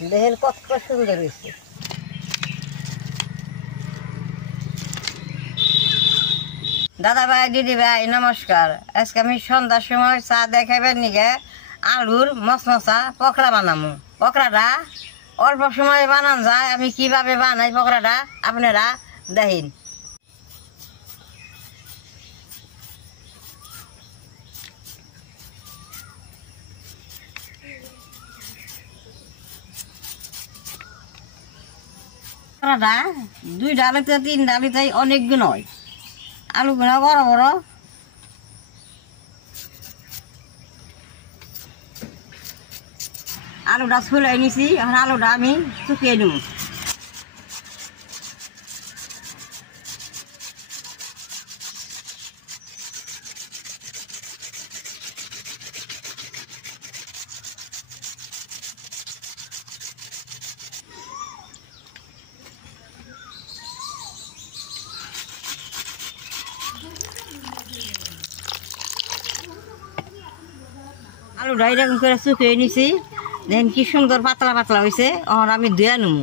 দেখেন কত সুন্দর হয়েছে। দাদা ভাই দিদি ভাই নমস্কার। আজকে আমি সন্ধ্যার সময় চা দেখাবেন নিগে আলুর মশমশা পকড়া বানাবো। পকড়াটা অল্প সময় বানান যায়, আমি কিভাবে বানাই পকড়াটা আপনারা দেখেন। পকড়াটা 2 ডালিতে 3 ডালিতে অনেকগুলো হয়। আলুগুলো বড় বড়, আলুটা ছুলে নিছি। এখন আলুটা আমি শুকিয়ে নেব। আলুটা এরকম করে শুকিয়ে নিছি। দেখেন কি সুন্দর পাতলা পাতলা হয়েছে। এখন আমি ধুয়ে নেব।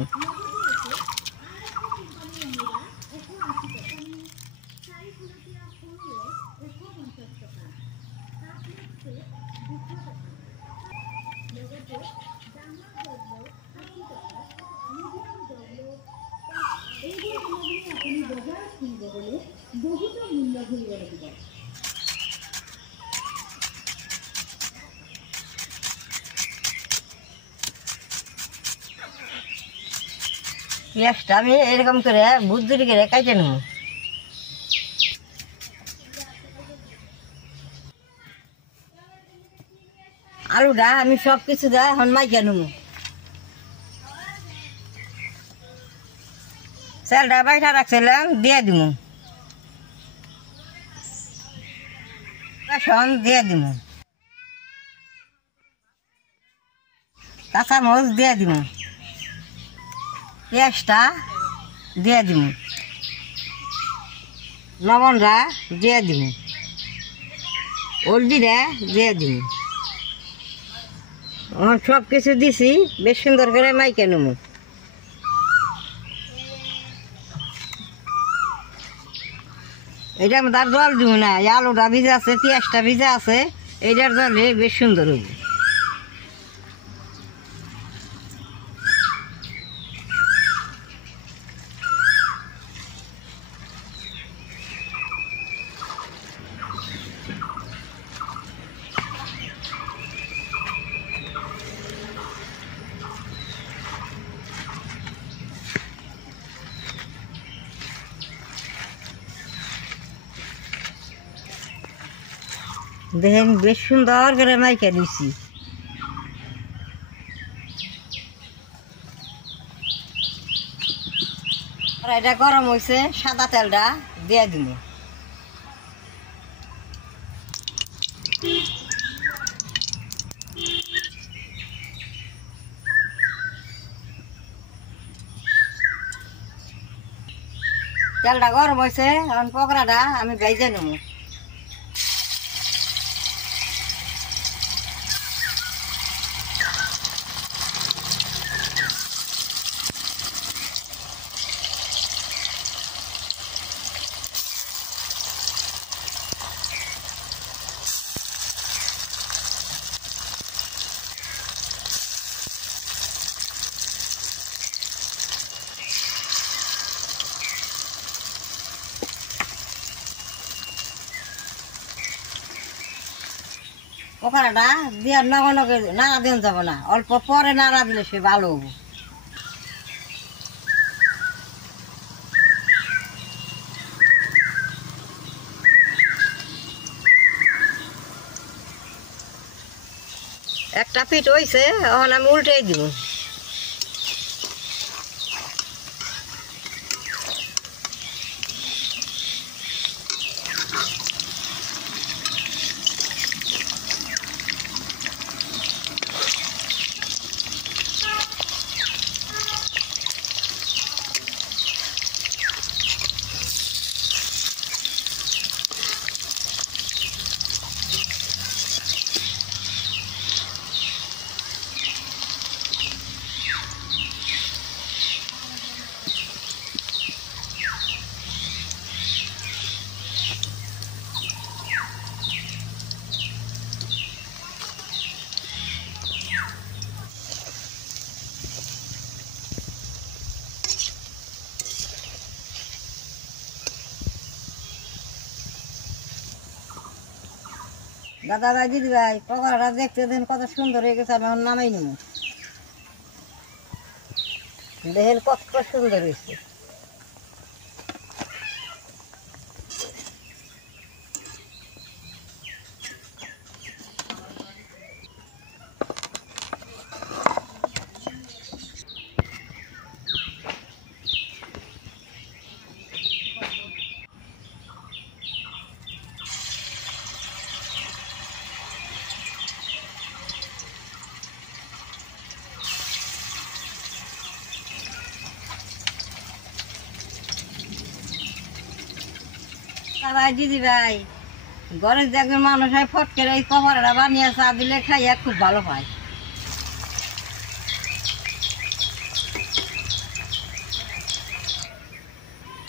পেঁয়াজটা আমি এরকম করে বুদ্ধি করে কাটে নেব। আলুটা আমি সব কিছু দেয় এখন মাইকে নেব। চালটা বাইটা রাখছিলাম দিয়ে দিব। বেসন দিয়ে দিব, কাঁচামরিচ দিয়ে দিব, পেঁয়াজটা দিয়ে দিব, লবণটা দিয়ে দিব, হলদিটা দিয়ে দিব। সব কিছু দিছি, বেশ সুন্দর করে মাইকে নেব। এটার মধ্যে আর জল দিব না। আলুটা ভিজে আছে, পেঁয়াজটা ভিজে আছে, এইটার জলে বেশ সুন্দর হবে। দেখেন বেশ সুন্দর করে মাইকে দিছি। এটা গরম হয়েছে, সাদা তেলটা দিয়ে দিব। তেলটা গরম হয়েছে, এখন পকড়াটা আমি ভেজে নেব। পকড়াটা দিয়ে নগে নাড়া দিন যাব না, অল্প পরে নাড়া দিলে সে ভালো হবো। একটা পিঠ হয়েছে, এখন আমি উল্টে দিব। দাদা ভাই দিদি ভাই পকোড়াটা দেখতে দেখেন কত সুন্দর হয়ে গেছে, আমি এখন নামাই নিব। দেখেন কত সুন্দর হয়েছে। ভাই দিদি ভাই ঘরের যে একজন মানুষ হয় ফটকের এই পকোড়াটা বানিয়ে চা দিলে খাইয়া খুব ভালো পায়।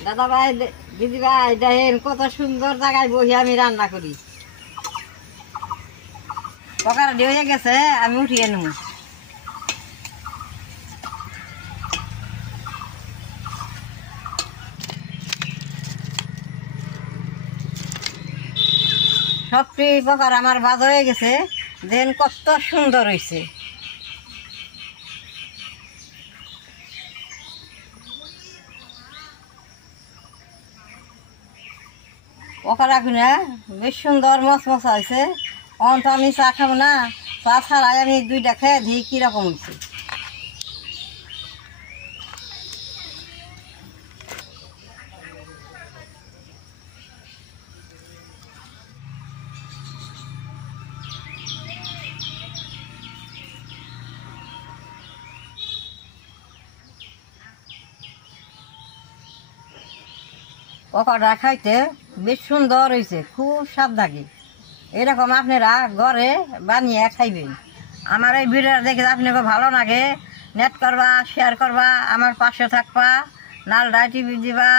দাদা ভাই দিদি ভাই দেখেন কত সুন্দর জায়গায় বসে আমি রান্না করি। পকোড়াটি হয়ে গেছে, আমি উঠিয়ে নেব। সবটি পকোড়া আমার ভাজা হয়ে গেছে, দেখেন কত সুন্দর হয়েছে। পকোড়া কিনে বেশ সুন্দর মচমচা হয়েছে। অন তো আমি চা খাবো না, চা ছাড়াই আমি দুইটা খেয়ে দিই কিরকম হয়েছে। পকোড়া খাইতে বেশ সুন্দর হয়েছে, খুব স্বাদ লাগে। এরকম আপনারা ঘরে বানিয়ে খাইবেন। আমার এই ভিডিও দেখে আপনাকে ভালো লাগে, নেট করবা, শেয়ার করবা, আমার পাশে থাকবা, নাল টিভি দিবা।